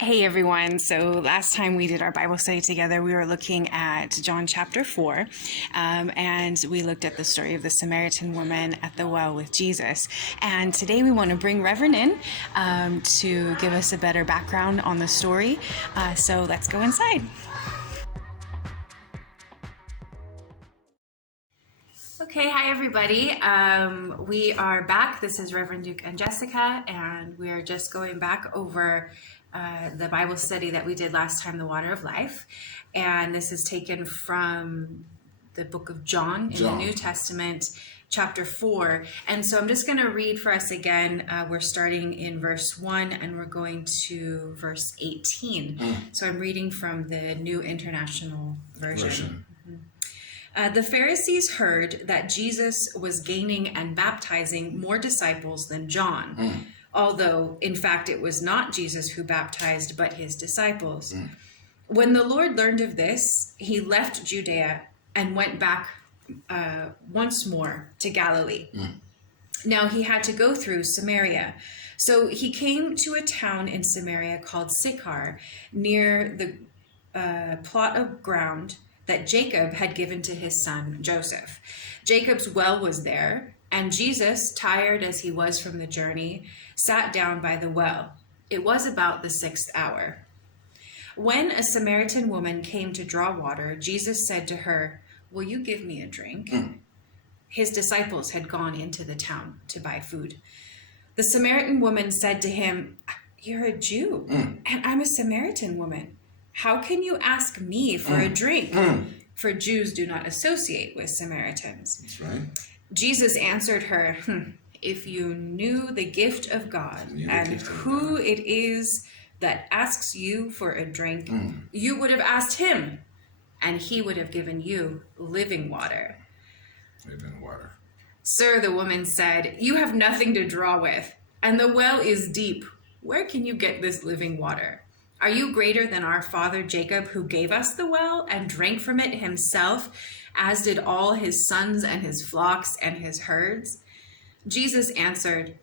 Hey everyone, so last time we did our Bible study together, we were looking at John chapter 4, and we looked at the story of the Samaritan woman at the well with Jesus. And today we want to bring Reverend in to give us a better background on the story. So let's go inside. Okay, hi everybody. We are back. This is Reverend Duke and Jessica, and we are just going back over the Bible study that we did last time, the Water of Life. And this is taken from the book of John in the New Testament, chapter 4. And so I'm just going to read for us again. We're starting in verse 1 and we're going to verse 18. So I'm reading from the New International Version. The Pharisees heard that Jesus was gaining and baptizing more disciples than John, although, in fact, it was not Jesus who baptized, but his disciples. When the Lord learned of this, he left Judea and went back once more to Galilee. Now he had to go through Samaria. So he came to a town in Samaria called Sychar, near the plot of ground that Jacob had given to his son Joseph. Jacob's well was there, and Jesus, tired as he was from the journey, sat down by the well. It was about the 6th hour. When a Samaritan woman came to draw water, Jesus said to her, "Will you give me a drink?" His disciples had gone into the town to buy food. The Samaritan woman said to him, "You're a Jew, and I'm a Samaritan woman. How can you ask me for a drink?" For Jews do not associate with Samaritans. That's right. Jesus answered her, "If you knew the gift of God and who it is that asks you for a drink, you would have asked him, and he would have given you living water." Living water. "Sir," the woman said, "you have nothing to draw with, and the well is deep. Where can you get this living water? Are you greater than our father Jacob, who gave us the well and drank from it himself, as did all his sons and his flocks and his herds?" Jesus answered,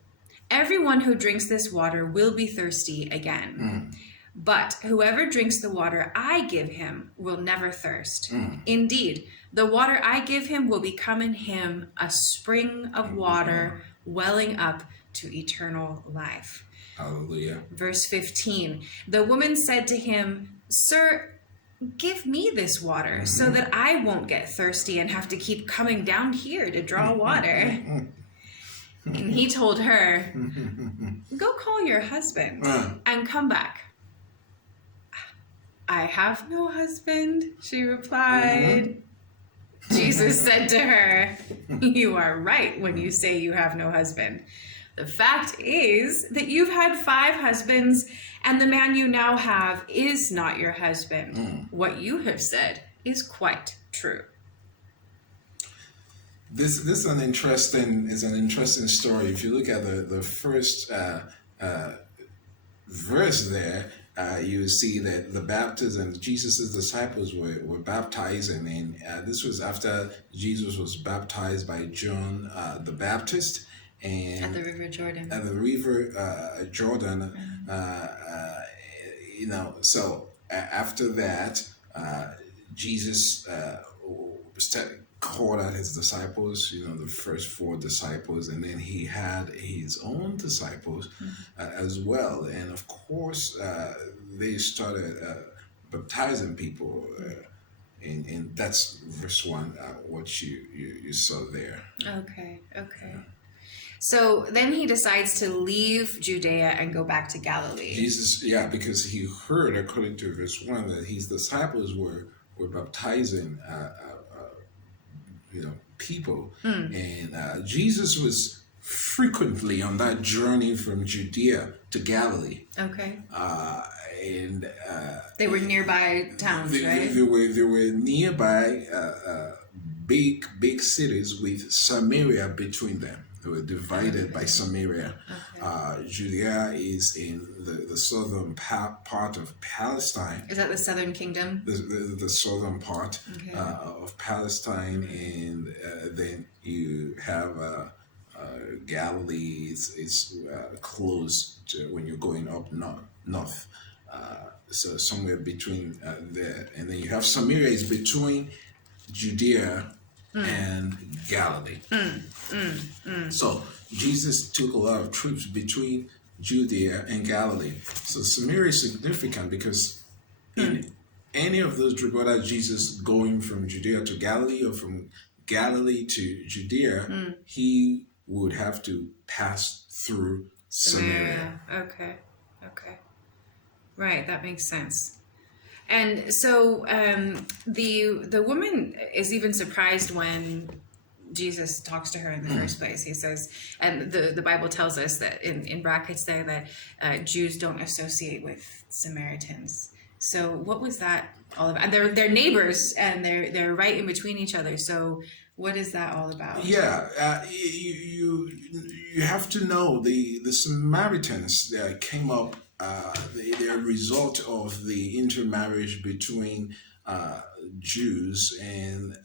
"Everyone who drinks this water will be thirsty again. But whoever drinks the water I give him will never thirst. Indeed, the water I give him will become in him a spring of water welling up to eternal life." Hallelujah. Verse 15, the woman said to him, "Sir, give me this water so that I won't get thirsty and have to keep coming down here to draw water." And he told her, "Go call your husband and come back." "I have no husband," she replied. Jesus said to her, "You are right when you say you have no husband. The fact is that you've had 5 husbands, and the man you now have is not your husband. What you have said is quite true." This is an interesting story. If you look at the first verse there, you see that the baptism, Jesus' disciples were baptizing, and this was after Jesus was baptized by John the Baptist. And At the River Jordan. So after that, Jesus called out his disciples, the first 4 disciples, and then he had his own disciples as well. And of course, they started baptizing people, and that's verse 1, what you saw there. Okay. So then he decides to leave Judea and go back to Galilee. Jesus, because he heard, according to verse 1, that his disciples were baptizing people. And Jesus was frequently on that journey from Judea to Galilee. Okay. And they were nearby towns, right? They were nearby big cities with Samaria between them. They were divided by Samaria. Okay. Judea is in the southern part of Palestine. Is that the southern kingdom? The southern part of Palestine, and then you have Galilee. It's close to when you're going up north. so somewhere between there. And then you have Samaria is between Judea and Galilee. So Jesus took a lot of trips between Judea and Galilee. So Samaria is significant because in any of those trips, whether Jesus going from Judea to Galilee or from Galilee to Judea, he would have to pass through Samaria. Okay. Right, that makes sense. And so the woman is even surprised when Jesus talks to her in the first place. He says, and the Bible tells us that in brackets there that Jews don't associate with Samaritans. So what was that all about? And they're neighbors, and they're right in between each other. So what is that all about? Yeah, you have to know the Samaritans came up. They're a result of the intermarriage between Jews and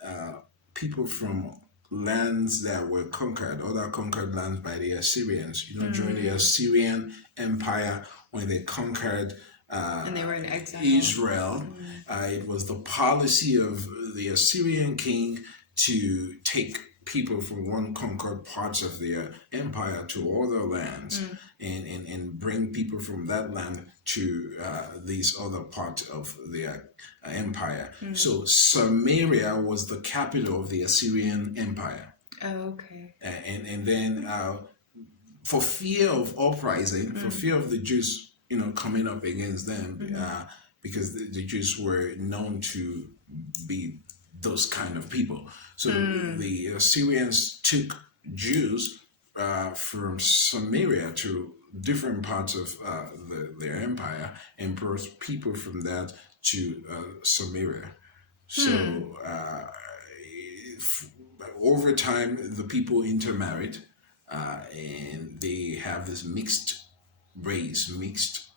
people from lands that were conquered, other conquered lands by the Assyrians. During the Assyrian Empire, when they conquered and they were in exile. Israel, it was the policy of the Assyrian king to take people from one conquered parts of their empire to other lands and bring people from that land to these other parts of their empire. So Samaria was the capital of the Assyrian Empire. Oh, okay. And then for fear of uprising, for fear of the Jews, coming up against them, because the Jews were known to be those kind of people. So the Assyrians took Jews from Samaria to different parts of their empire and brought people from that to Samaria. So over time, the people intermarried and they have this mixed race, mixed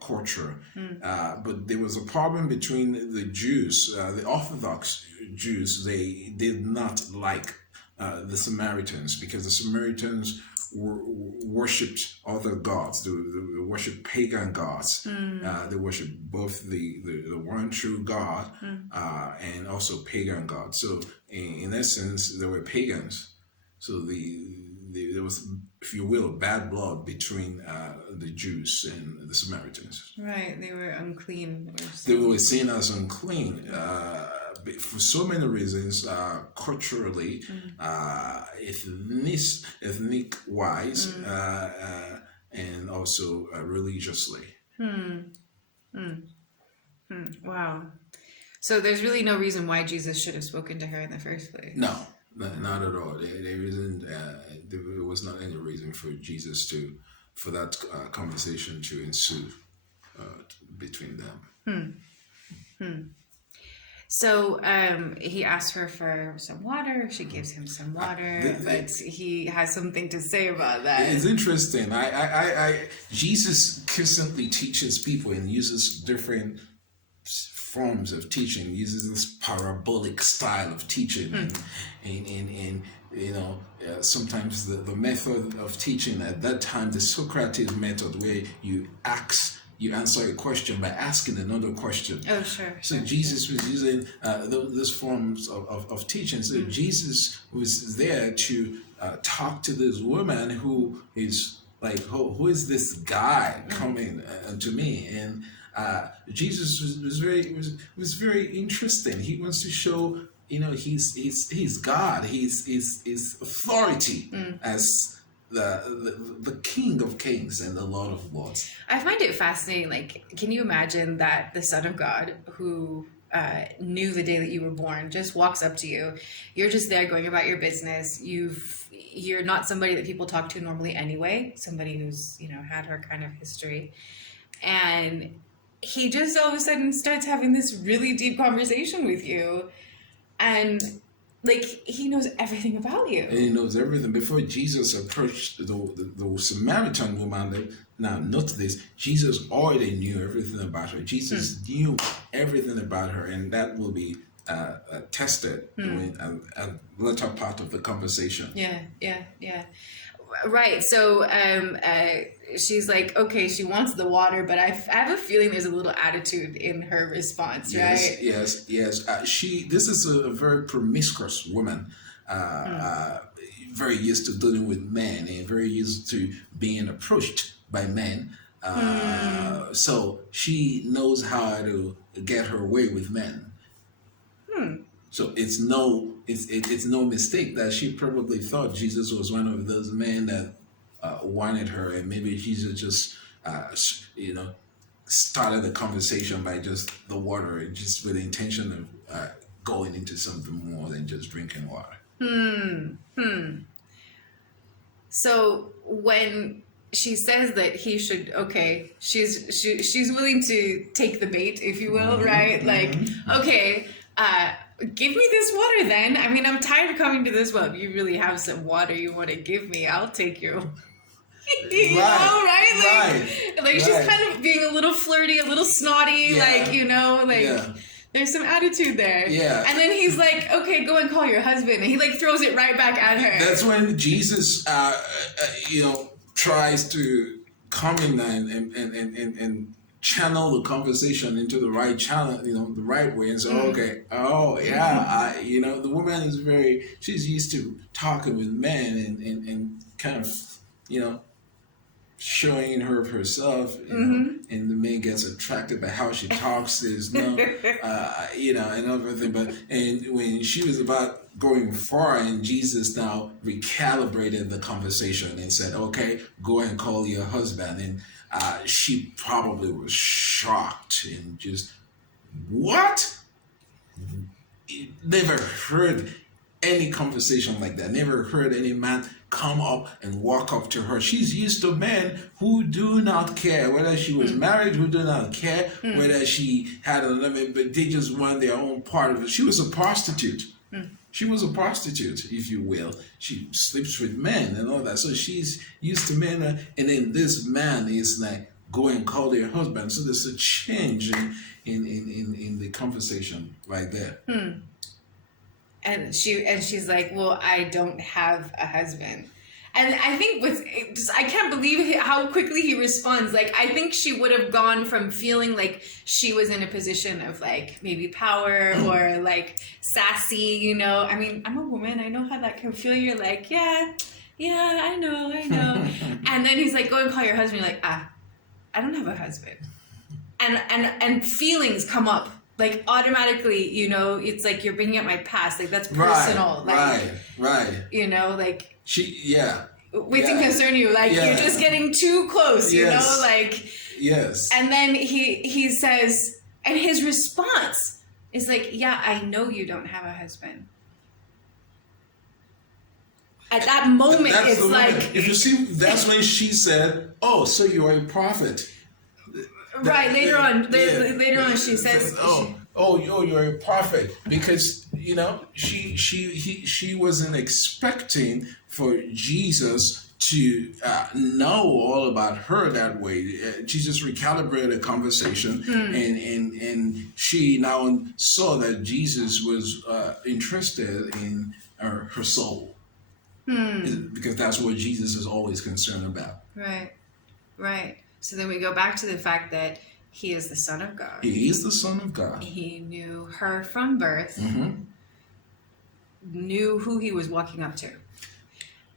culture. But there was a problem between the Jews, the Orthodox Jews. They did not like the Samaritans because the Samaritans worshipped other gods. They worshipped pagan gods. They worshipped both the one true God and also pagan gods. So in essence, they were pagans. So there was, if you will, bad blood between the Jews and the Samaritans. Right, they were unclean. They were seen as unclean for so many reasons, culturally, ethnic-wise, and also religiously. Wow. So there's really no reason why Jesus should have spoken to her in the first place. No. Not at all. There isn't. There was not any reason for Jesus for that conversation to ensue between them. So he asked her for some water. She gives him some water, but he has something to say about that. It's interesting. Jesus constantly teaches people and uses different forms of teaching, uses this parabolic style of teaching, and sometimes the method of teaching at that time, the Socrates method, where you answer a question by asking another question. Oh, sure. So Jesus was using those forms of teaching. So Jesus was there to talk to this woman who is like, who is this guy coming to me? And Jesus was very interesting. He wants to show, he's God. He's authority as the King of Kings and the Lord of Lords. I find it fascinating. Like, can you imagine that the Son of God, who knew the day that you were born, just walks up to you? You're just there going about your business. You're not somebody that people talk to normally anyway. Somebody who's had her kind of history, and he just all of a sudden starts having this really deep conversation with you, and like he knows everything about you. And he knows everything. Before Jesus approached the Samaritan woman, now note this, Jesus already knew everything about her. Jesus knew everything about her, and that will be tested in a later part of the conversation. Yeah. Right. So she's like, okay, she wants the water, but I have a feeling there's a little attitude in her response, right? Yes. This is a very promiscuous woman, very used to dealing with men and very used to being approached by men. So she knows how to get her way with men. So it's no mistake that she probably thought Jesus was one of those men that wanted her, and maybe Jesus just started the conversation by just the water, just with the intention of going into something more than just drinking water. So when she says that he should, okay, she's willing to take the bait, if you will, right? Like, okay, give me this water then. I mean, I'm tired of coming to this well. If you really have some water you want to give me, I'll take you. You know, right? Like she's kind of being a little flirty, a little snotty, there's some attitude there. Yeah. And then he's like, okay, go and call your husband. And he like throws it right back at her. That's when Jesus, tries to come in and channel the conversation into the right channel, the right way, and say, the woman is she's used to talking with men and kind of, showing her of herself, and the man gets attracted by how she talks. There's no, and everything. And when she was about going far, and Jesus now recalibrated the conversation and said, "Okay, go and call your husband." And she probably was shocked and just, what? Never heard any conversation like that. Never heard any man come up and walk up to her. She's used to men who do not care whether she was married, who do not care whether she had a limit, but they just want their own part of it. She was a prostitute. She was a prostitute, if you will. She sleeps with men and all that. So she's used to men. And then this man is like, go and call your husband. So there's a change in the conversation right there. And she's like, well, I don't have a husband. And I think I can't believe how quickly he responds. Like, I think she would have gone from feeling like she was in a position of like maybe power or like sassy, I mean, I'm a woman. I know how that can feel. You're like, yeah, I know. And then he's like, go and call your husband. You're like, I don't have a husband. And feelings come up. Like automatically, it's like you're bringing up my past. Like that's personal. Right. Like waiting concern you. Like you're just getting too close. Yes. And then he says, and his response is like, yeah, I know you don't have a husband. At that moment, it's like, if you see, that's when she said, "Oh, so you are a prophet." Right, later on she says, you're a prophet, because she wasn't expecting for Jesus to know all about her that way. Jesus recalibrated the conversation, and she now saw that Jesus was interested in her soul, because that's what Jesus is always concerned about. Right. So then we go back to the fact that he is the Son of God. He is the Son of God. He knew her from birth, knew who he was walking up to.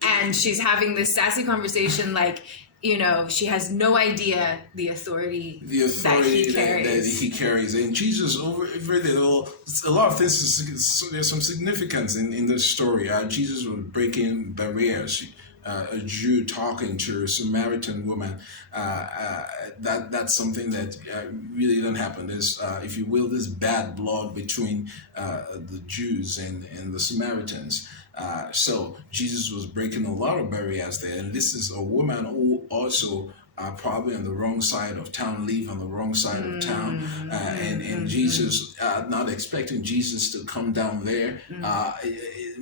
And she's having this sassy conversation like, she has no idea the authority that he carries. And Jesus, over a lot of things, there's some significance in this story. Jesus was breaking barriers. A Jew talking to a Samaritan woman, that's something that really doesn't happen. There's, if you will, this bad blood between the Jews and the Samaritans. So Jesus was breaking a lot of barriers there. And this is a woman who also probably on the wrong side of town, live on the wrong side of town, and Jesus, not expecting Jesus to come down there,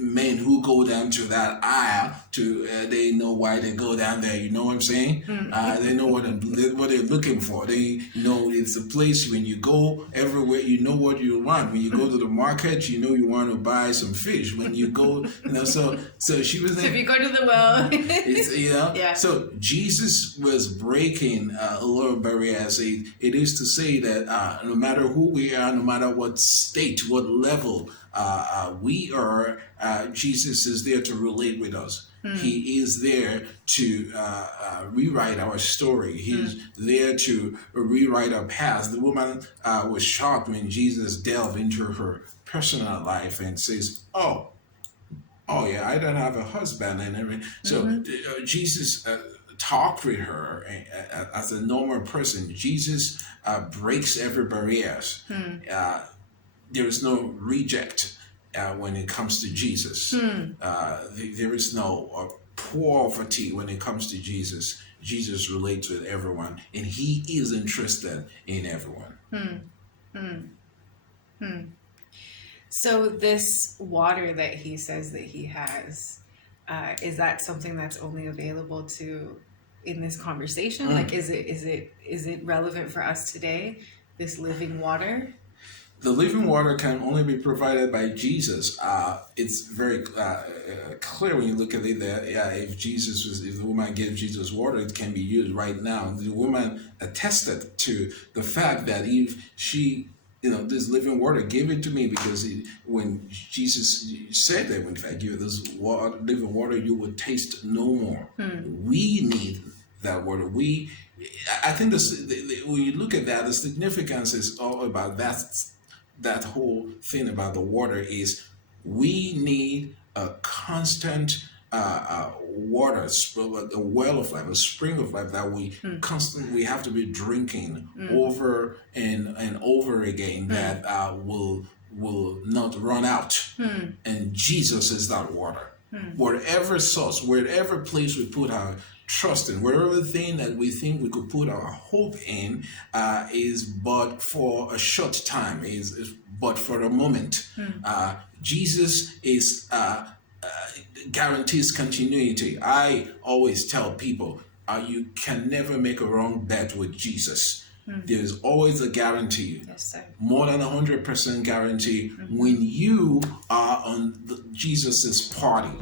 men who go down to that aisle to they know why they go down there. You know what I'm saying? They know what they're looking for. They know it's a place when you go everywhere. You know what you want. When you go to the market, you know you want to buy some fish. When you go, so she was. So if you go to the well, it's, yeah. So Jesus was breaking a lot of barriers. It is to say that no matter who we are, no matter what state, what level we are, Jesus is there to relate with us. He is there to rewrite our story. He's there to rewrite our past. The woman was shocked when Jesus delved into her personal life and says, oh yeah, I don't have a husband and everything. So Jesus talked with her as a normal person. Jesus breaks every barriers. There is no reject when it comes to Jesus. There is no poverty when it comes to Jesus. Jesus relates with everyone, and he is interested in everyone. So this water that he says that he has, is that something that's only available to in this conversation? Like, is it relevant for us today? This living water? The living water can only be provided by Jesus. It's very clear when you look at it that if the woman gave Jesus water, it can be used right now. The woman attested to the fact that if she, this living water, give it to me, because when Jesus said that, if I give you this living water, you will taste no more. We need that water. I think when you look at that, the significance is all about that whole thing about the water is we need a constant water, a well of life, a spring of life that we have to be drinking over and over again, that will not run out. And Jesus is that water. Whatever source, wherever place we put our trust in, wherever thing that we think we could put our hope in is but for a short time, is but for a moment. Jesus is guarantees continuity. I always tell people, you can never make a wrong bet with Jesus. There's always a guarantee. Yes, sir. More than 100% guarantee when you are on Jesus's party,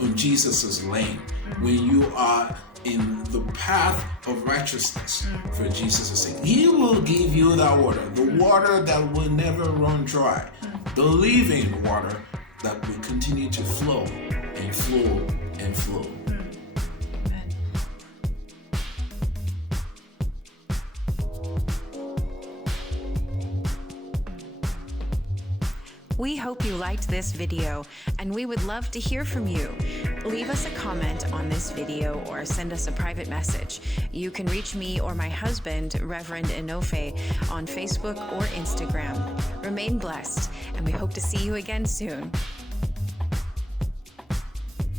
on Jesus's lane, when you are in the path of righteousness for Jesus' sake. He will give you that water, the water that will never run dry, the living water that will continue to flow and flow and flow. We hope you liked this video, and we would love to hear from you. Leave us a comment on this video or send us a private message. You can reach me or my husband, Reverend Enofe, on Facebook or Instagram. Remain blessed, and we hope to see you again soon.